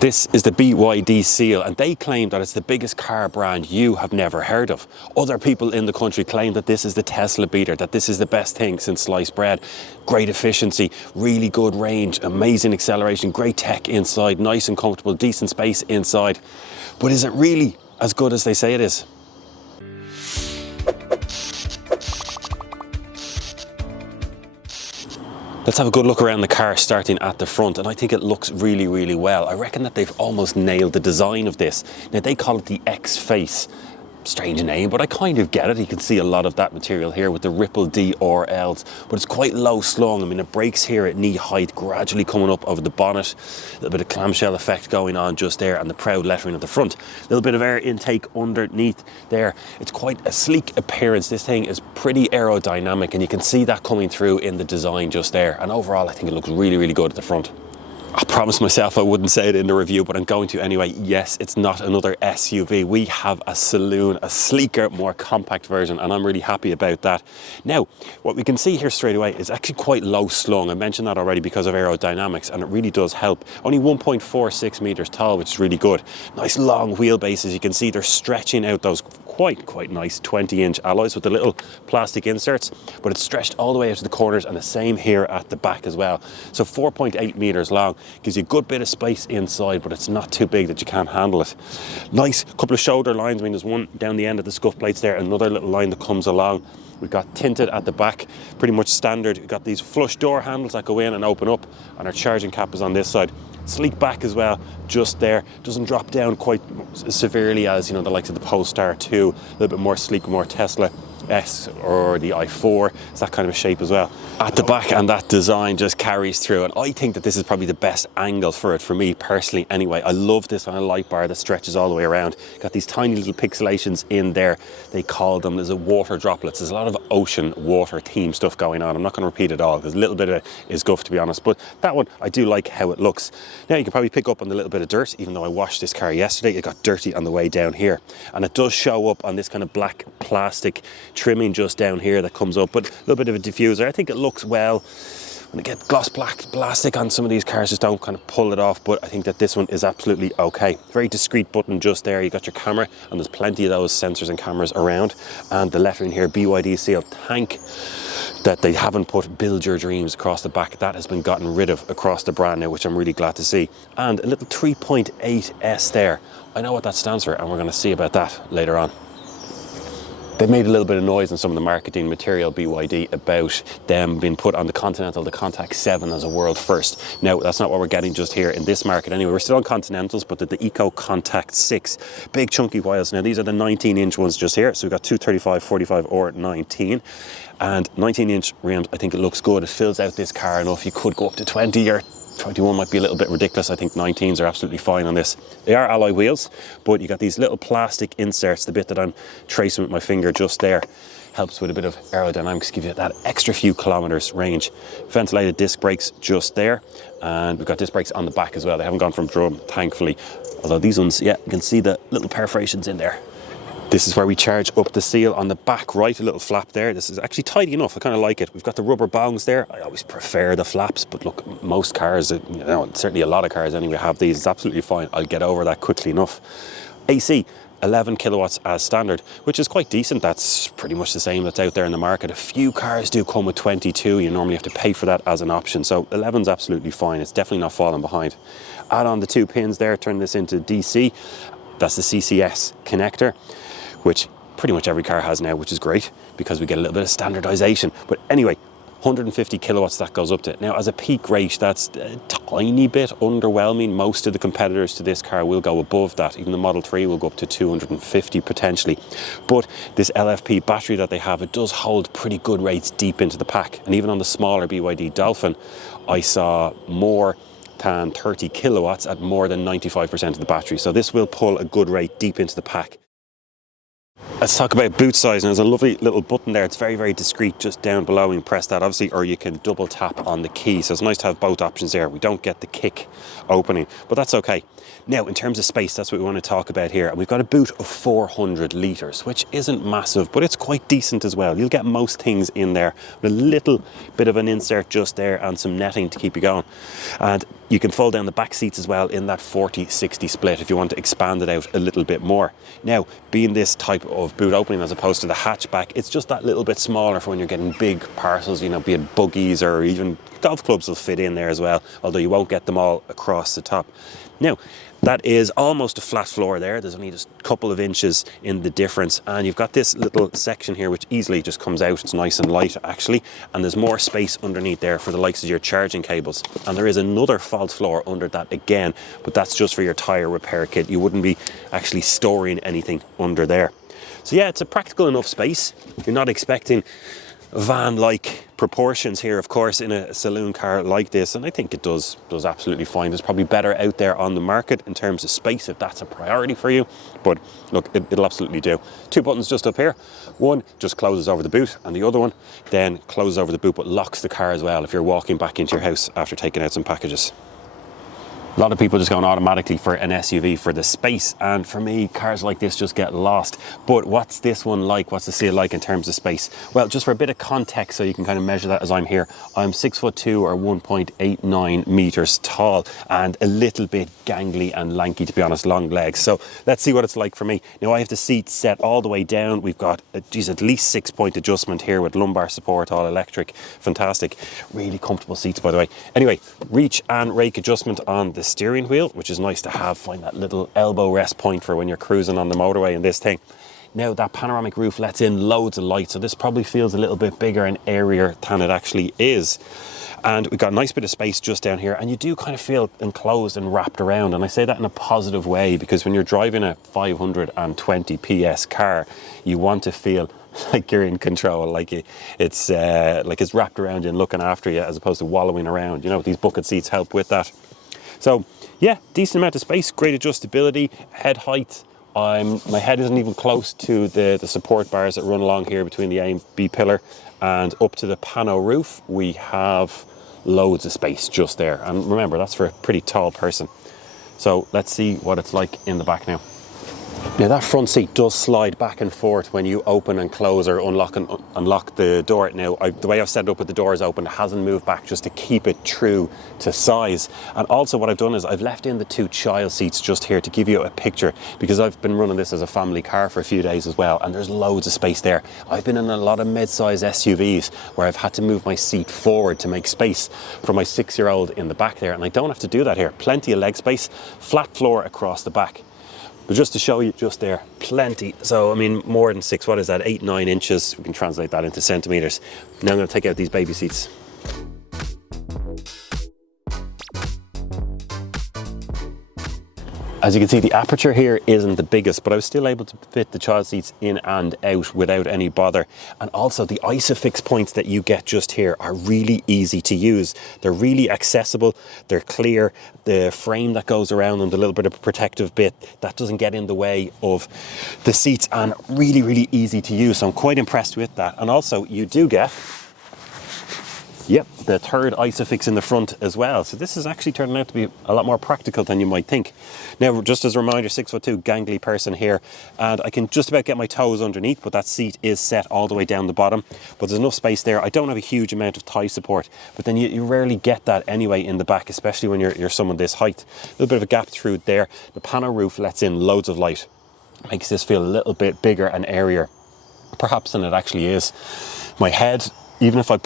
This is the BYD seal, and they claim that it's the biggest car brand you have never heard of. Other people in the country claim that this is the Tesla beater, that this is the best thing since sliced bread. Great efficiency, really good range, amazing acceleration, great tech inside, nice and comfortable, decent space inside. But is it really as good as they say it is? Let's have a good look around the car, starting at the front, and I think it looks really, really well. I reckon that they've almost nailed the design of this. Now, they call it the X-Face. Strange name, but I kind of get it. You can see a lot of that material here with the ripple DRLs, but it's quite low slung. I mean, it breaks here at knee height, gradually coming up over the bonnet. A little bit of clamshell effect going on just there, and the proud lettering at the front. A little bit of air intake underneath there. It's quite a sleek appearance. This thing is pretty aerodynamic, and you can see that coming through in the design just there. And overall, I think it looks really, really good at the front. I promised myself I wouldn't say it in the review, but I'm going to anyway. Yes, it's not another SUV. We have a saloon, a sleeker, more compact version, and I'm really happy about that. Now, what we can see here straight away is actually quite low slung. I mentioned that already because of aerodynamics, and it really does help. Only 1.46 meters tall, which is really good. Nice long wheelbases. You can see they're stretching out those quite nice 20-inch alloys with the little plastic inserts, but it's stretched all the way out to the corners, and the same here at the back as well. So 4.8 meters long, gives you a good bit of space inside, but it's not too big that you can't handle it. Nice couple of shoulder lines. I mean, there's one down the end of the scuff plates there, another little line that comes along. We've got tinted at the back, pretty much standard. We've got these flush door handles that go in and open up, and our charging cap is on this side. Sleek back as well, just there. Doesn't drop down quite as severely as, you know, the likes of the Polestar 2. A little bit more sleek, more Tesla S or the i4. It's that kind of a shape as well at the back, and that design just carries through. And I think that this is probably the best angle for it, for me personally anyway. I love this on a light bar that stretches all the way around. Got these tiny little pixelations in there. They call them, there's a water droplets. There's a lot of ocean water theme stuff going on. I'm not going to repeat it all because a little bit of it is guff, to be honest, but that one, I do like how it looks. Now, you can probably pick up on the little bit of dirt. Even though I washed this car yesterday, it got dirty on the way down here, and it does show up on this kind of black plastic trimming just down here that comes up, but a little bit of a diffuser. I think it looks well. When I get gloss black plastic on some of these cars, just don't kind of pull it off, but I think that this one is absolutely okay. Very discreet button just there. You got your camera, and there's plenty of those sensors and cameras around, and the lettering here, BYD seal. Thank that they haven't put build your dreams across the back. That has been gotten rid of across the brand now, which I'm really glad to see. And a little 3.8S there. I know what that stands for, and we're going to see about that later on. They've made a little bit of noise in some of the marketing material, BYD, about them being put on the Continental, the Contact 7 as a world first. Now, that's not what we're getting just here in this market anyway. We're still on Continentals, but the Eco Contact 6. Big chunky wheels. Now, these are the 19-inch ones just here. So we've got 235, 45 or 19. And 19-inch rims, I think it looks good. It fills out this car enough. You could go up to 20 or 21 might be a little bit ridiculous. I think 19s are absolutely fine on this. They are alloy wheels, but you got these little plastic inserts. The bit that I'm tracing with my finger just there helps with a bit of aerodynamics, give you that extra few kilometers range. Ventilated disc brakes just there, and we've got disc brakes on the back as well. They haven't gone from drum, thankfully. Although these ones, yeah, you can see the little perforations in there. This is where we charge up the seal on the back right, a little flap there. This is actually tidy enough. I kind of like it. We've got the rubber bongs there. I always prefer the flaps, but look, most cars, you know, certainly a lot of cars anyway, have these. It's absolutely fine. I'll get over that quickly enough. AC, 11 kilowatts as standard, which is quite decent. That's pretty much the same that's out there in the market. A few cars do come with 22. You normally have to pay for that as an option. So 11's absolutely fine. It's definitely not falling behind. Add on the 2 pins there, turn this into DC. That's the CCS connector, which pretty much every car has now, which is great because we get a little bit of standardization. But anyway, 150 kilowatts that goes up to. Now, as a peak rate, that's a tiny bit underwhelming. Most of the competitors to this car will go above that. Even the Model 3 will go up to 250 potentially. But this LFP battery that they have, it does hold pretty good rates deep into the pack. And even on the smaller BYD Dolphin, I saw more than 30 kilowatts at more than 95% of the battery. So this will pull a good rate deep into the pack. Let's talk about boot size. And there's a lovely little button there. It's very discreet just down below. You can press that obviously, or you can double tap on the key. So it's nice to have both options there. We don't get the kick opening, but that's okay. Now, in terms of space, that's what we want to talk about here. And we've got a boot of 400 litres, which isn't massive, but it's quite decent as well. You'll get most things in there with a little bit of an insert just there and some netting to keep you going. And You can fold down the back seats as well in that 40-60 split if you want to expand it out a little bit more. Now, being this type of boot opening as opposed to the hatchback, it's just that little bit smaller for when you're getting big parcels, you know, be it buggies or even golf clubs will fit in there as well, although you won't get them all across the top. Now, that is almost a flat floor there. There's only just a couple of inches in the difference. And you've got this little section here which easily just comes out. It's nice and light actually. And there's more space underneath there for the likes of your charging cables. And there is another false floor under that again, but that's just for your tire repair kit. You wouldn't be actually storing anything under there. So yeah, it's a practical enough space. You're not expecting van-like proportions here, of course, in a saloon car like this, and I think it does absolutely fine. There's probably better out there on the market in terms of space if that's a priority for you, but look, it'll absolutely do. Two buttons just up here. One just closes over the boot, and the other one then closes over the boot but locks the car as well if you're walking back into your house after taking out some packages. A lot of people just going automatically for an SUV for the space, and for me, cars like this just get lost. But what's this one like? What's the Seal like in terms of space? Well, just for a bit of context so you can kind of measure that as I'm here, I'm 6'2" or 1.89 meters tall and a little bit gangly and lanky, to be honest, long legs. So let's see what it's like for me. Now I have the seat set all the way down. We've got at least 6-point adjustment here with lumbar support, all electric, fantastic. Really comfortable seats, by the way. Anyway, reach and rake adjustment on the steering wheel, which is nice to have. Find that little elbow rest point for when you're cruising on the motorway in this thing. Now that panoramic roof lets in loads of light, so this probably feels a little bit bigger and airier than it actually is. And we've got a nice bit of space just down here, and you do kind of feel enclosed and wrapped around, and I say that in a positive way because when you're driving a 520 PS car, you want to feel like you're in control, like it's wrapped around you and looking after you as opposed to wallowing around. You know, these bucket seats help with that. So yeah, decent amount of space, great adjustability, head height. My head isn't even close to the support bars that run along here between the A and B pillar, and up to the pano roof we have loads of space just there. And remember, that's for a pretty tall person. So let's see what it's like in the back now. Now that front seat does slide back and forth when you open and close or unlock and unlock the door. Now the way I've set it up with the doors open, it hasn't moved back just to keep it true to size. And also what I've done is I've left in the two child seats just here to give you a picture, because I've been running this as a family car for a few days as well, and there's loads of space there. I've been in a lot of mid-size SUVs where I've had to move my seat forward to make space for my 6-year-old in the back there, and I don't have to do that here. Plenty of leg space, flat floor across the back. But just to show you just there, plenty. So, I mean, more than 6, what is that, 8-9 inches. We can translate that into centimeters. Now I'm going to take out these baby seats. As you can see, the aperture here isn't the biggest, but I was still able to fit the child seats in and out without any bother. And also the ISOFIX points that you get just here are really easy to use. They're really accessible, they're clear. The frame that goes around them, the little bit of protective bit, that doesn't get in the way of the seats, and really, really easy to use. So I'm quite impressed with that. And also you do get, yep, the third ISOFIX in the front as well. So this is actually turning out to be a lot more practical than you might think. Now, just as a reminder, 6'2", gangly person here, and I can just about get my toes underneath, but that seat is set all the way down the bottom. But there's enough space there. I don't have a huge amount of thigh support, but then you rarely get that anyway in the back, especially when you're someone this height. A little bit of a gap through there. The pano roof lets in loads of light. Makes this feel a little bit bigger and airier, perhaps, than it actually is. My head, even if I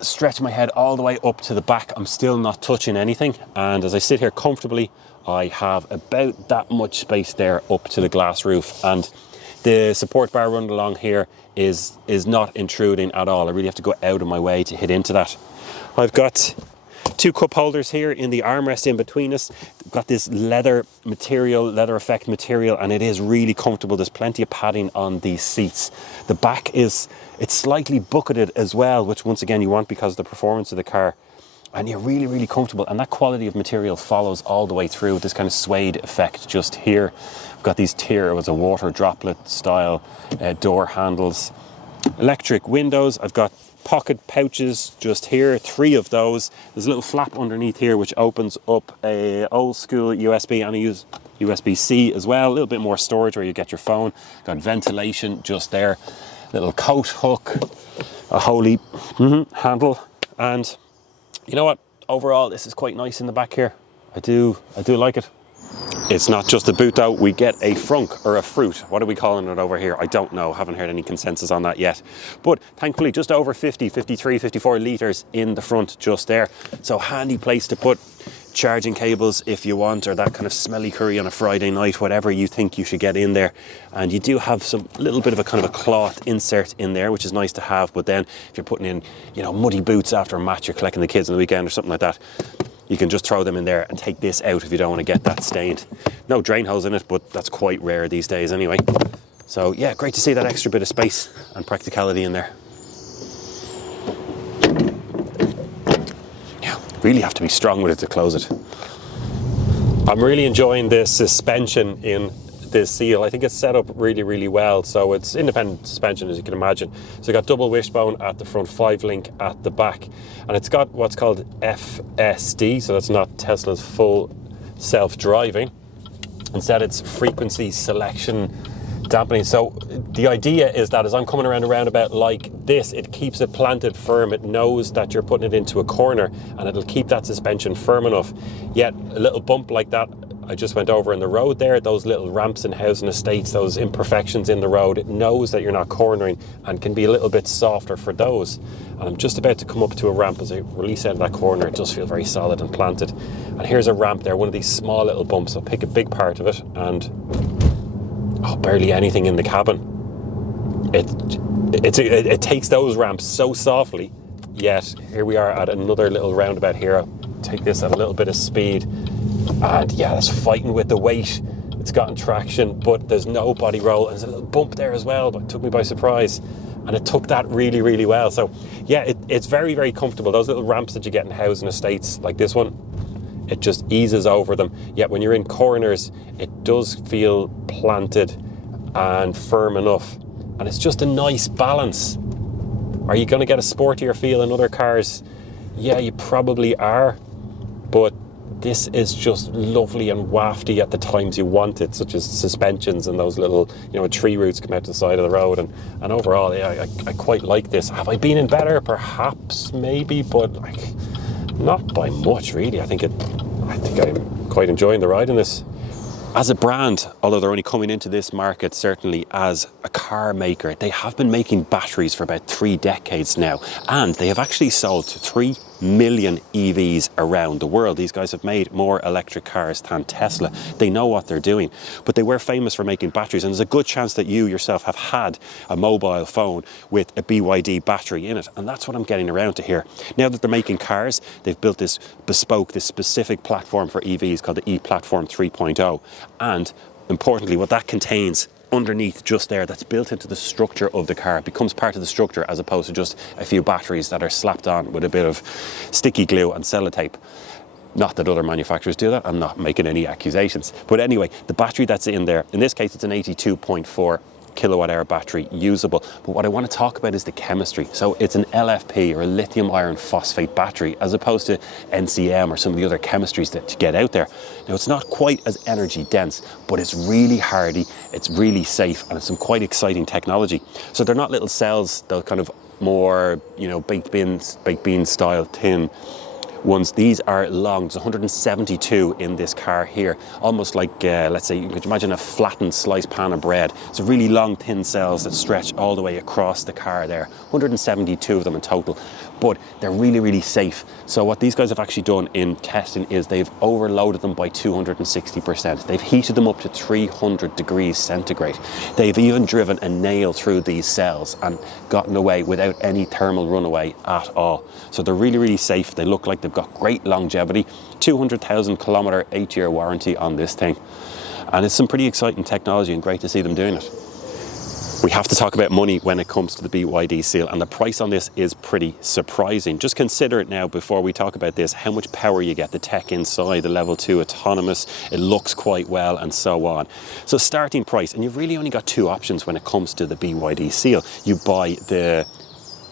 stretch my head all the way up to the back, I'm still not touching anything. And as I sit here comfortably, I have about that much space there up to the glass roof. And the support bar running along here is not intruding at all. I really have to go out of my way to hit into that. I've got 2 cup holders here in the armrest in between us. Got this leather effect material, and it is really comfortable. There's plenty of padding on these seats. The back it's slightly bucketed as well, which once again you want because of the performance of the car. And you're really, really comfortable, and that quality of material follows all the way through with this kind of suede effect just here. We've got these tier with a water droplet style door handles. Electric windows. I've got pocket pouches just here, 3 of those. There's a little flap underneath here which opens up a old school USB and a USB-C as well. A little bit more storage where you get your phone. Got ventilation just there. Little coat hook, a Holy handle, and you know what? Overall, this is quite nice in the back here. I do like it. It's not just a boot though, we get a frunk or a fruit. What are we calling it over here? I don't know, haven't heard any consensus on that yet. But thankfully just over 50, 53, 54 litres in the front just there. So handy place to put charging cables if you want, or that kind of smelly curry on a Friday night, whatever you think you should get in there. And you do have some little bit of a kind of a cloth insert in there, which is nice to have. But then if you're putting in, you know, muddy boots after a match, you're collecting the kids on the weekend or something like that, you can just throw them in there and take this out if you don't want to get that stained. No drain holes in it, but that's quite rare these days anyway. So yeah, great to see that extra bit of space and practicality in there. Yeah, really have to be strong with it to close it. I'm really enjoying the suspension in this seal. I think it's set up really, really well. So it's independent suspension, as you can imagine. So you got double wishbone at the front, 5-link at the back, and it's got what's called FSD, so that's not Tesla's full self-driving. Instead, it's frequency selection dampening. So the idea is that as I'm coming around a roundabout like this, it keeps it planted firm. It knows that you're putting it into a corner, and it'll keep that suspension firm enough. Yet a little bump like that I just went over in the road there, those little ramps in housing estates, those imperfections in the road, it knows that you're not cornering and can be a little bit softer for those. And I'm just about to come up to a ramp. As I release out of that corner, it does feel very solid and planted. And here's a ramp there, one of these small little bumps. I'll pick a big part of it, and barely anything in the cabin. It takes those ramps so softly, yet here we are at another little roundabout here. I'll take this at a little bit of speed. And yeah, it's fighting with the weight. It's gotten traction, but there's no body roll. And there's a little bump there as well, but it took me by surprise. And it took that really, really well. So yeah, it's very, very comfortable. Those little ramps that you get in housing estates like this one, it just eases over them. Yet when you're in corners, it does feel planted and firm enough. And it's just a nice balance. Are you going to get a sportier feel in other cars? Yeah, you probably are. But this is just lovely and wafty at the times you want it, such as suspensions and those little, you know, tree roots come out to the side of the road. And overall, yeah, I quite like this. Have I been in better? Perhaps, maybe, but like, not by much, really. I think I'm quite enjoying the ride in this. As a brand, although they're only coming into this market, certainly as a car maker, they have been making batteries for about 3 decades now, and they have actually sold 3 million EVs around the world. These guys have made more electric cars than Tesla. They know what they're doing, but they were famous for making batteries, and there's a good chance that you yourself have had a mobile phone with a BYD battery in it, and that's what I'm getting around to here. Now that they're making cars, they've built this bespoke, this specific platform for EVs called the E-Platform 3.0, and importantly, what that contains underneath just there, that's built into the structure of the car. It becomes part of the structure as opposed to just a few batteries that are slapped on with a bit of sticky glue and sellotape. Not that other manufacturers do that, I'm not making any accusations. But anyway, the battery that's in there, in this case it's an 82.4 kilowatt hour battery usable. But what I want to talk about is the chemistry. So it's an LFP, or a lithium iron phosphate battery, as opposed to NCM or some of the other chemistries that you get out there. Now, it's not quite as energy dense, but it's really hardy, it's really safe, and it's some quite exciting technology. So they're not little cells, they're kind of more, you know, baked bean style tin ones. These are long. There's 172 in this car here, almost like let's say, you could imagine a flattened sliced pan of bread. It's a really long thin cells that stretch all the way across the car there. 172 of them in total, but they're really, really safe. So what these guys have actually done in testing is they've overloaded them by 260%. They've heated them up to 300 degrees centigrade. They've even driven a nail through these cells and gotten away without any thermal runaway at all. So they're really, really safe. They look like they've got great longevity. 200,000 kilometer, 8-year warranty on this thing. And it's some pretty exciting technology and great to see them doing it. We have to talk about money when it comes to the BYD seal, and the price on this is pretty surprising. Just consider it now before we talk about this, how much power you get, the tech inside, the level 2 autonomous, it looks quite well, and so on. So starting price, and you've really only got 2 options when it comes to the BYD seal. You buy the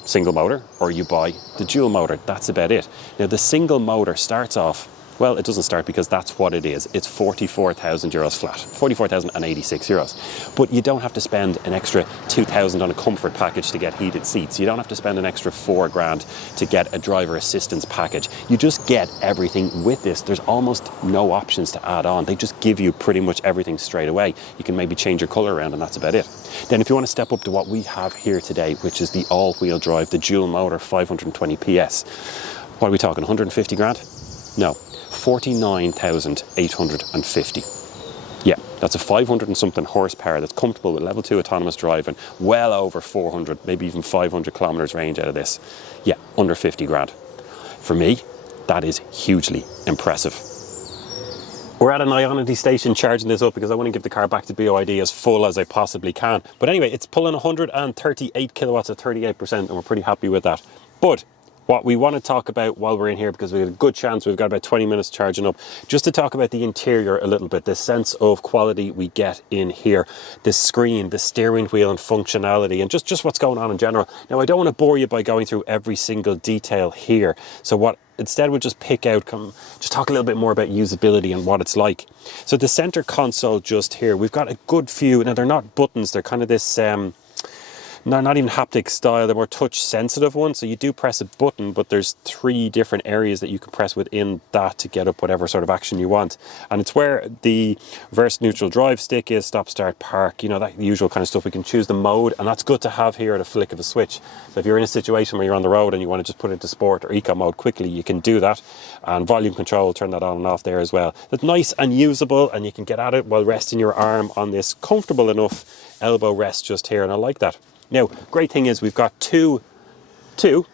single motor or you buy the dual motor. That's about it. Now the single motor starts off Well, it doesn't start because that's what it is. It's 44,000 euros flat, 44,086 euros. But you don't have to spend an extra 2,000 on a comfort package to get heated seats. You don't have to spend an extra 4 grand to get a driver assistance package. You just get everything with this. There's almost no options to add on. They just give you pretty much everything straight away. You can maybe change your color around and that's about it. Then if you want to step up to what we have here today, which is the all-wheel drive, the dual motor 520 PS, what are we talking, 150 grand? No. 49,850. Yeah, that's a 500 and something horsepower that's comfortable with level 2 autonomous drive and well over 400, maybe even 500 kilometers range out of this. Yeah, under 50 grand. For me, that is hugely impressive. We're at an Ionity station charging this up because I want to give the car back to BYD as full as I possibly can. But anyway, it's pulling 138 kilowatts at 38% and we're pretty happy with that. But what we want to talk about while we're in here, because we have a good chance, we've got about 20 minutes charging up, just to talk about the interior a little bit, the sense of quality we get in here, the screen, the steering wheel and functionality, and just what's going on in general. Now, I don't want to bore you by going through every single detail here. So instead we'll just pick out, just talk a little bit more about usability and what it's like. So the center console just here, we've got a good few, now they're not buttons, they're kind of this, not even haptic style, they're more touch sensitive ones. So you do press a button, but there's 3 different areas that you can press within that to get up whatever sort of action you want. And it's where the reverse neutral drive stick is, stop, start, park, you know, that usual kind of stuff. We can choose the mode, and that's good to have here at a flick of a switch. So if you're in a situation where you're on the road and you want to just put it into sport or eco mode quickly, you can do that. And volume control, turn that on and off there as well. It's nice and usable, and you can get at it while resting your arm on this comfortable enough elbow rest just here, and I like that. Now, great thing is we've got two,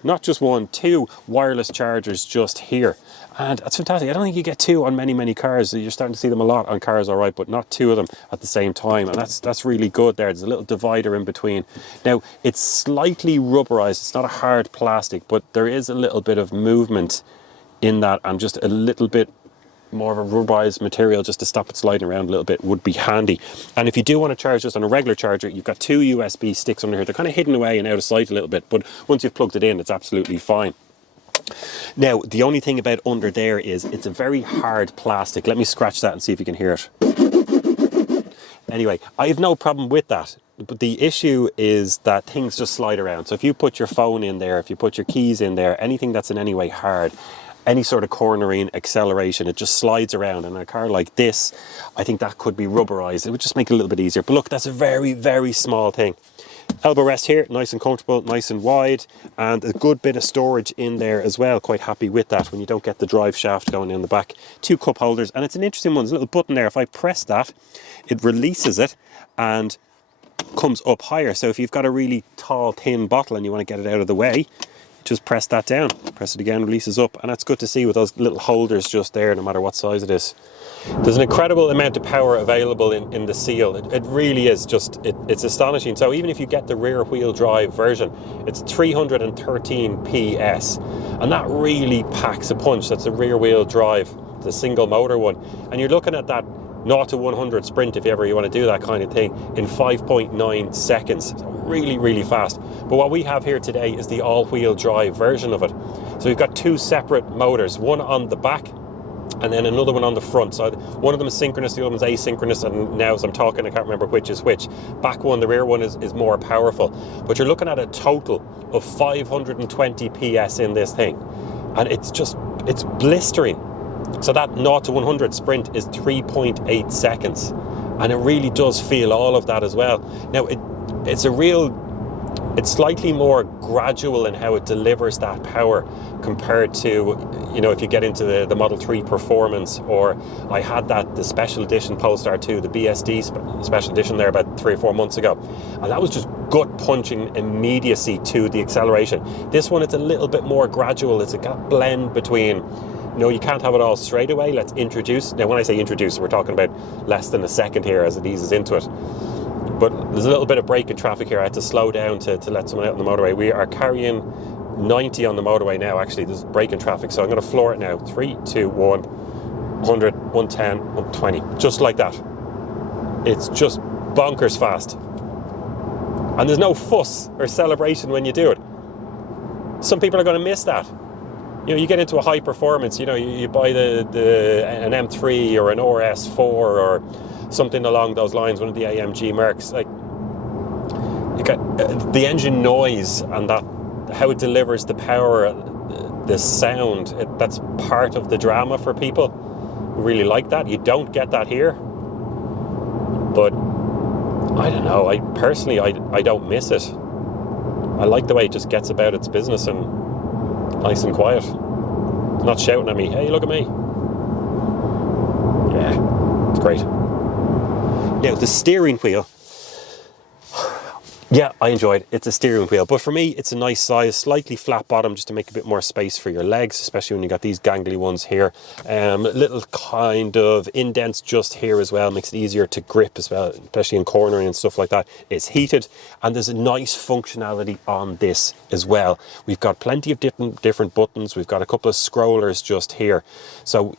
not just one, 2 wireless chargers just here. And that's fantastic. I don't think you get 2 on many cars. You're starting to see them a lot on cars, all right, but not 2 of them at the same time. And that's really good there. There's a little divider in between. Now, it's slightly rubberized. It's not a hard plastic, but there is a little bit of movement in that, and just a little bit more of a rubberized material just to stop it sliding around a little bit would be handy. And if you do want to charge this on a regular charger, you've got 2 USB sticks under here. They're kind of hidden away and out of sight a little bit, but once you've plugged it in, it's absolutely fine. Now, the only thing about under there is it's a very hard plastic. Let me scratch that and see if you can hear it. Anyway, I have no problem with that. But the issue is that things just slide around. So if you put your phone in there, if you put your keys in there, anything that's in any way hard, any sort of cornering, acceleration, it just slides around. And in a car like this, I think that could be rubberized. It would just make it a little bit easier. But look, that's a very small thing. Elbow rest here, nice and comfortable, nice and wide, and a good bit of storage in there as well. Quite happy with that when you don't get the drive shaft going in the back. 2 cup holders, and it's an interesting one. There's a little button there. If I press that, it releases it and comes up higher. So if you've got a really tall, thin bottle and you want to get it out of the way, just press that down, press it again, releases up, and that's good to see with those little holders just there, no matter what size it is. There's an incredible amount of power available in the Seal. It really is just, it's astonishing. So even if you get the rear wheel drive version, it's 313 PS, and that really packs a punch. That's a rear wheel drive, the single motor one, and you're looking at that 0 to 100 sprint, if you want to do that kind of thing, in 5.9 seconds. So really fast. But what we have here today is the all-wheel drive version of it. So we've got 2 separate motors, one on the back and then another one on the front. So one of them is synchronous, the other one's asynchronous, and now as I'm talking I can't remember which is which. Back one, the rear one, is more powerful. But you're looking at a total of 520 PS in this thing. And it's blistering. So that 0 to 100 sprint is 3.8 seconds. And it really does feel all of that as well. Now, it's slightly more gradual in how it delivers that power compared to, you know, if you get into the Model 3 Performance, or I had the Special Edition Polestar 2, the BSD Special Edition there about 3 or 4 months ago. And that was just gut-punching immediacy to the acceleration. This one, it's a little bit more gradual. It's a blend between, no, you can't have it all straight away. Let's introduce. Now, when I say introduce, we're talking about less than a second here as it eases into it. But there's a little bit of braking traffic here. I had to slow down to let someone out on the motorway. We are carrying 90 on the motorway now, actually. There's braking traffic, so I'm going to floor it now. 3, 2, 1, 100, 110, 120. Just like that. It's just bonkers fast. And there's no fuss or celebration when you do it. Some people are going to miss that. you know, you get into a high performance, you know, you buy an M3 or an RS4 or something along those lines, one of the AMG marks, like you get the engine noise and that how it delivers the power, the sound, that's part of the drama for people who really like that. You don't get that here. But I don't know, I personally don't miss it. I like the way it just gets about its business and nice and quiet. It's not shouting at me, hey, look at me. Yeah, it's great. Now, the steering wheel. Yeah, I enjoyed it. It's a steering wheel, but for me, it's a nice size, slightly flat bottom, just to make a bit more space for your legs, especially when you got these gangly ones here. Little kind of indents just here as well, makes it easier to grip as well, especially in cornering and stuff like that. It's heated, and there's a nice functionality on this as well. We've got plenty of different buttons. We've got a couple of scrollers just here. So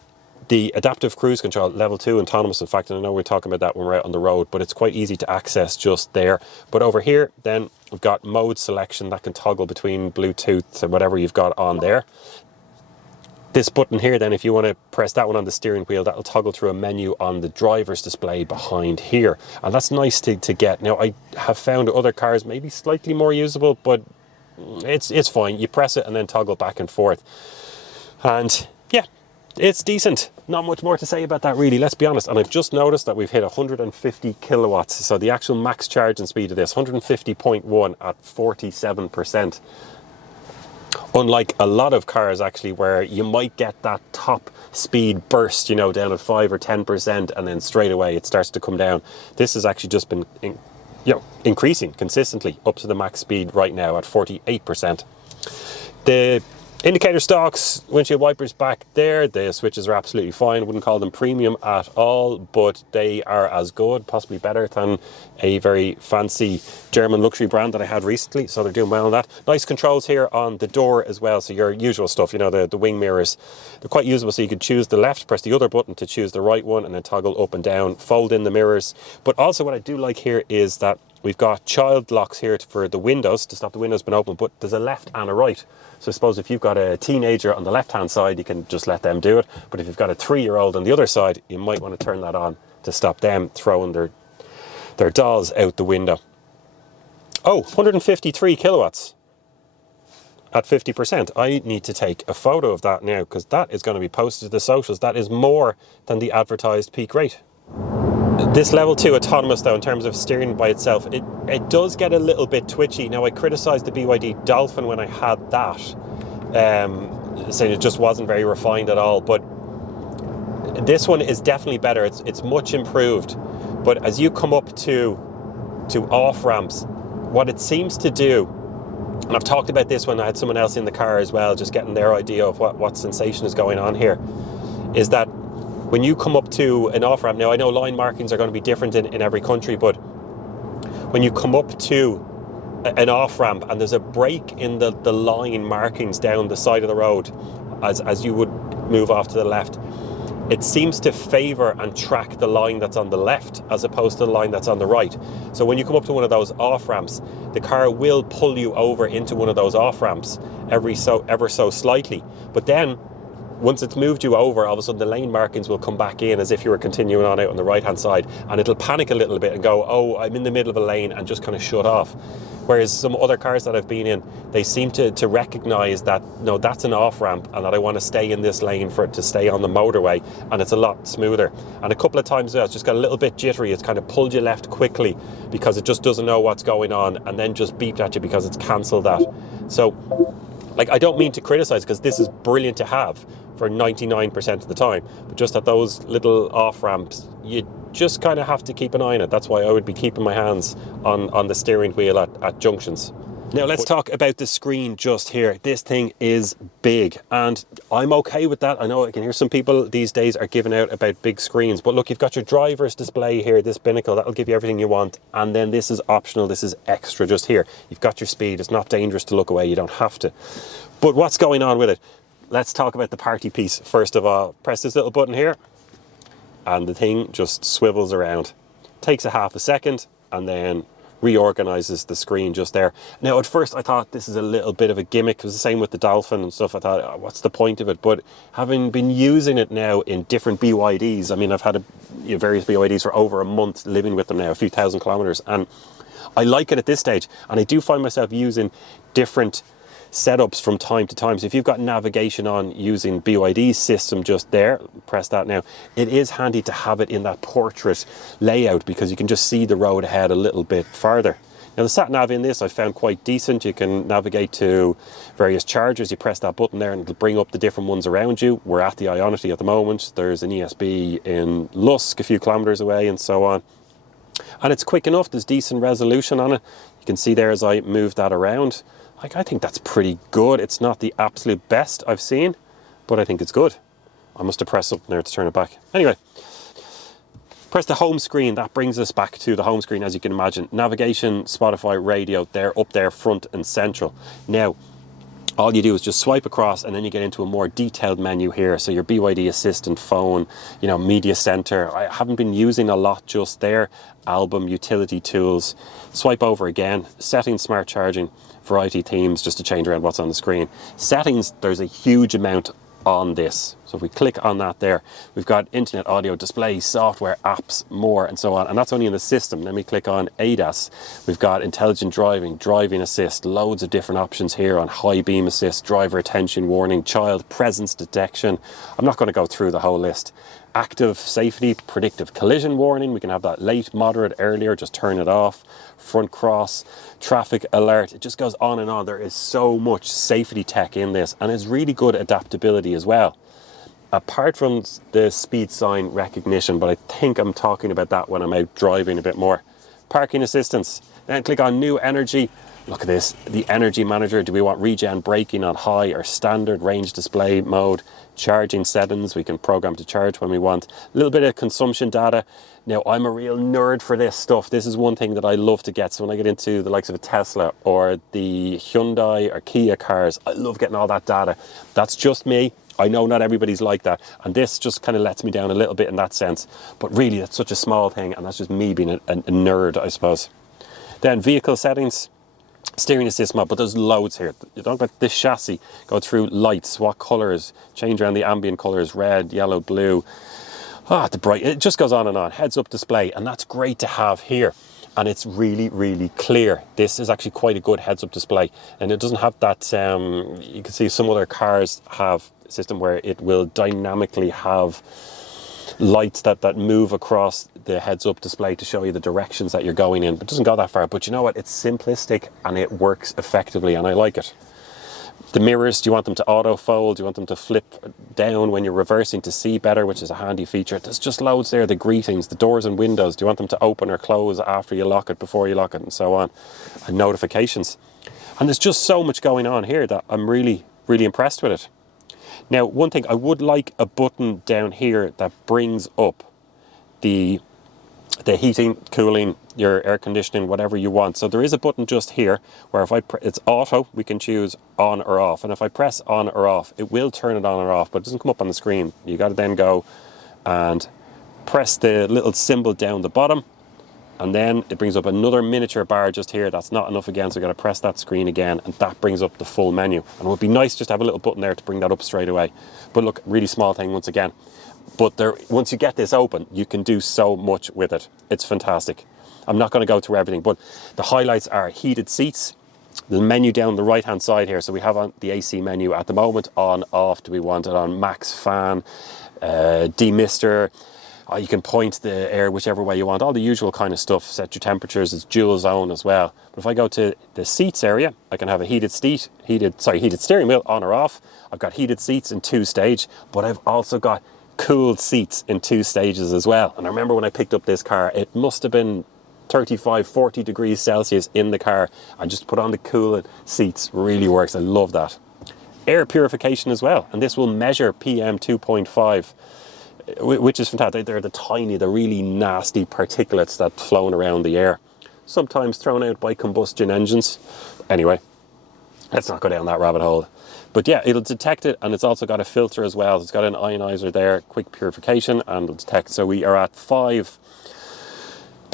the adaptive cruise control, level 2 autonomous, in fact, and I know we're talking about that when we're out on the road, but it's quite easy to access just there. But over here, then we've got mode selection that can toggle between Bluetooth and whatever you've got on there. This button here, then, if you want to press that one on the steering wheel, that'll toggle through a menu on the driver's display behind here. And that's nice to get. Now, I have found other cars maybe slightly more usable, but it's fine. You press it and then toggle back and forth. And yeah, it's decent. Not much more to say about that, really, let's be honest. And I've just noticed that we've hit 150 kilowatts. So the actual max charging speed of this, 150.1 at 47%. Unlike a lot of cars, actually, where you might get that top speed burst, you know, down at 5 or 10%, and then straight away it starts to come down. This has actually just been increasing consistently up to the max speed right now at 48%. The indicator stalks, windshield wipers back there, the switches are absolutely fine. Wouldn't call them premium at all, but they are as good, possibly better than a very fancy German luxury brand that I had recently, so they're doing well on that. Nice controls here on the door as well, so your usual stuff, you know, the wing mirrors, they're quite usable, so you could choose the left, press the other button to choose the right one, and then toggle up and down, fold in the mirrors. But also what I do like here is that we've got child locks here for the windows, to stop the windows being open, but there's a left and a right. So I suppose if you've got a teenager on the left-hand side, you can just let them do it. But if you've got a 3-year-old on the other side, you might want to turn that on to stop them throwing their dolls out the window. Oh, 153 kilowatts at 50%. I need to take a photo of that now, because that is going to be posted to the socials. That is more than the advertised peak rate. This level 2 autonomous, though, in terms of steering by itself, it does get a little bit twitchy. Now, I criticised the BYD Dolphin when I had that, saying it just wasn't very refined at all, but this one is definitely better. It's much improved. But as you come up to off-ramps, what it seems to do, and I've talked about this when I had someone else in the car as well, just getting their idea of what sensation is going on here, is that when you come up to an off-ramp, now I know line markings are going to be different in every country, but when you come up to an off-ramp and there's a break in the line markings down the side of the road as you would move off to the left, it seems to favour and track the line that's on the left as opposed to the line that's on the right. So when you come up to one of those off-ramps, the car will pull you over into one of those off-ramps ever so slightly. But then once it's moved you over, all of a sudden the lane markings will come back in as if you were continuing on out on the right hand side, and it'll panic a little bit and go, oh, I'm in the middle of a lane, and just kind of shut off. Whereas some other cars that I've been in, they seem to recognise that, no, that's an off-ramp and that I want to stay in this lane for it to stay on the motorway, and it's a lot smoother. And a couple of times it's just got a little bit jittery. It's kind of pulled you left quickly because it just doesn't know what's going on, and then just beeped at you because it's cancelled that. So, like, I don't mean to criticise, because this is brilliant to have for 99% of the time, but just at those little off-ramps, you just kind of have to keep an eye on it. That's why I would be keeping my hands on the steering wheel at junctions. Now let's talk about the screen just here. This thing is big, and I'm okay with that. I know I can hear some people these days are giving out about big screens, but look, you've got your driver's display here, this binnacle, that'll give you everything you want, and then this is optional, this is extra just here. You've got your speed, it's not dangerous to look away, you don't have to. But what's going on with it? Let's talk about the party piece first of all. Press this little button here, and the thing just swivels around. Takes a half a second, and then reorganizes the screen just there. Now, at first I thought this is a little bit of a gimmick. It was the same with the Dolphin and stuff. I thought, oh, what's the point of it? But having been using it now in different BYDs, I mean, I've had various BYDs for over a month, living with them now, a few thousand kilometers, and I like it at this stage. And I do find myself using different setups from time to time. So if you've got navigation on using BYD's system just there, press that now, it is handy to have it in that portrait layout because you can just see the road ahead a little bit farther. Now the sat nav in this I found quite decent. You can navigate to various chargers. You press that button there and it'll bring up the different ones around you. We're at the Ionity at the moment. There's an ESB in Lusk a few kilometers away and so on. And it's quick enough. There's decent resolution on it. You can see there as I move that around. I think that's pretty good. It's not the absolute best I've seen, but I think it's good. I must have pressed something there to turn it back. Anyway, press the home screen. That brings us back to the home screen, as you can imagine. Navigation, Spotify, radio, they're up there front and central. Now, all you do is just swipe across and then you get into a more detailed menu here. So your BYD Assistant, phone, media center. I haven't been using a lot just there. Album, utility tools. Swipe over again. Settings, smart charging, variety themes, just to change around what's on the screen. Settings, there's a huge amount on this. So if we click on that there, we've got internet, audio, display, software, apps, more, and so on. And that's only in the system. Let me click on ADAS. We've got intelligent driving, driving assist, loads of different options here on high beam assist, driver attention warning, child presence detection. I'm not going to go through the whole list. Active safety, predictive collision warning. We can have that late, moderate, earlier, just turn it off. Front cross, traffic alert. It just goes on and on. There is so much safety tech in this, and it's really good adaptability as well. Apart from the speed sign recognition, but I think I'm talking about that when I'm out driving a bit more. Parking assistance. Then click on new energy. Look at this, the energy manager. Do we want regen braking on high or standard? Range display mode, charging settings. We can program to charge when we want. A little bit of consumption data. Now, I'm a real nerd for this stuff. This is one thing that I love to get. So when I get into the likes of a Tesla or the Hyundai or Kia cars, I love getting all that data. That's just me. I know not everybody's like that. And this just kind of lets me down a little bit in that sense. But really, it's such a small thing. And that's just me being a nerd, I suppose. Then vehicle settings. Steering assist mode, but there's loads here. You talk about this chassis, go through lights, what colours, change around the ambient colours, red, yellow, blue. The bright, it just goes on and on. Heads up display, and that's great to have here. And it's really, really clear. This is actually quite a good heads up display. And it doesn't have that, you can see some other cars have a system where it will dynamically have lights that move across the heads-up display to show you the directions that you're going in. But it doesn't go that far. But you know what? It's simplistic and it works effectively, and I like it. The mirrors, do you want them to auto-fold? Do you want them to flip down when you're reversing to see better, which is a handy feature? There's just loads there. The greetings, the doors and windows. Do you want them to open or close after you lock it, before you lock it, and so on? And notifications. And there's just so much going on here that I'm really, really impressed with it. Now, one thing, I would like a button down here that brings up the heating, cooling, your air conditioning, whatever you want. So there is a button just here where if it's auto, we can choose on or off. And if I press on or off, it will turn it on or off, but it doesn't come up on the screen. You got to then go and press the little symbol down the bottom. And then it brings up another miniature bar just here. That's not enough again, so I've got to press that screen again, and that brings up the full menu. And it would be nice just to have a little button there to bring that up straight away. But look, really small thing once again. But once you get this open, you can do so much with it. It's fantastic. I'm not going to go through everything, but the highlights are heated seats. The menu down the right-hand side here. So we have on the AC menu at the moment, on, off. Do we want it on max fan, demister? You can point the air whichever way you want, all the usual kind of stuff. Set your temperatures, it's dual zone as well. But if I go to the seats area, I can have a heated steering wheel on or off. I've got heated seats in 2-stage, but I've also got cooled seats in 2 stages as well. And I remember when I picked up this car, it must have been 35, 40 degrees Celsius in the car. I just put on the cooled seats, really works. I love that. Air purification as well, and this will measure PM 2.5. Which is fantastic. They're the really nasty particulates that flown around the air, sometimes thrown out by combustion engines. Anyway, let's not go down that rabbit hole. But yeah, it'll detect it, and it's also got a filter as well. It's got an ionizer there, quick purification, and it'll detect. So we are at 5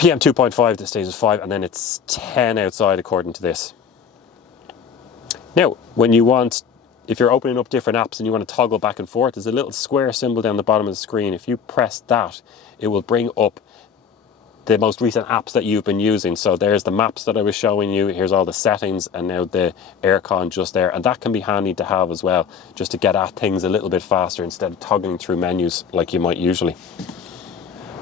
PM 2.5, this stage is 5, and then it's 10 outside according to this. Now, when you want, if you're opening up different apps and you want to toggle back and forth, there's a little square symbol down the bottom of the screen. If you press that, it will bring up the most recent apps that you've been using. So there's the maps that I was showing you, here's all the settings, and now the aircon just there. And that can be handy to have as well, just to get at things a little bit faster instead of toggling through menus like you might usually.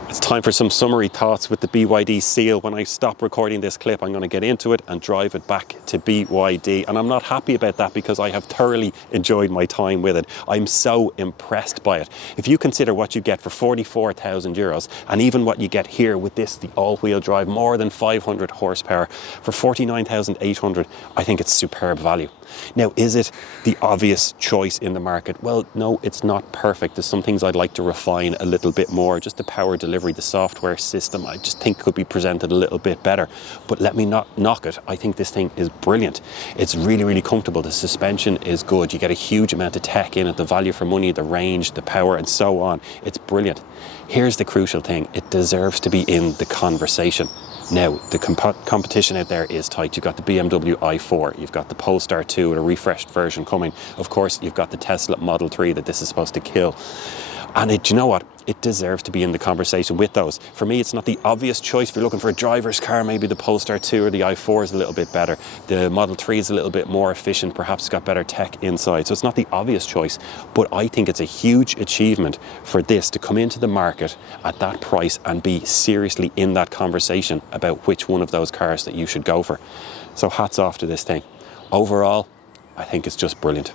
It's time for some summary thoughts with the BYD Seal. When I stop recording this clip, I'm going to get into it and drive it back to BYD. And I'm not happy about that because I have thoroughly enjoyed my time with it. I'm so impressed by it. If you consider what you get for 44,000 euros, and even what you get here with this, the all-wheel drive, more than 500 horsepower, for 49,800, I think it's superb value. Now, is it the obvious choice in the market? Well, no, it's not perfect. There's some things I'd like to refine a little bit more. Just the power delivery, the software system, I just think could be presented a little bit better. But let me not knock it. I think this thing is brilliant. It's really, really comfortable. The suspension is good. You get a huge amount of tech in it, the value for money, the range, the power, and so on. It's brilliant. Here's the crucial thing. It deserves to be in the conversation. Now, the competition out there is tight. You've got the BMW i4, you've got the Polestar 2 with a refreshed version coming. Of course, you've got the Tesla Model 3 that this is supposed to kill. And do you know what? It deserves to be in the conversation with those. For me, it's not the obvious choice. If you're looking for a driver's car, maybe the Polestar 2 or the i4 is a little bit better. The Model 3 is a little bit more efficient, perhaps got better tech inside. So it's not the obvious choice, but I think it's a huge achievement for this to come into the market at that price and be seriously in that conversation about which one of those cars that you should go for. So hats off to this thing. Overall, I think it's just brilliant.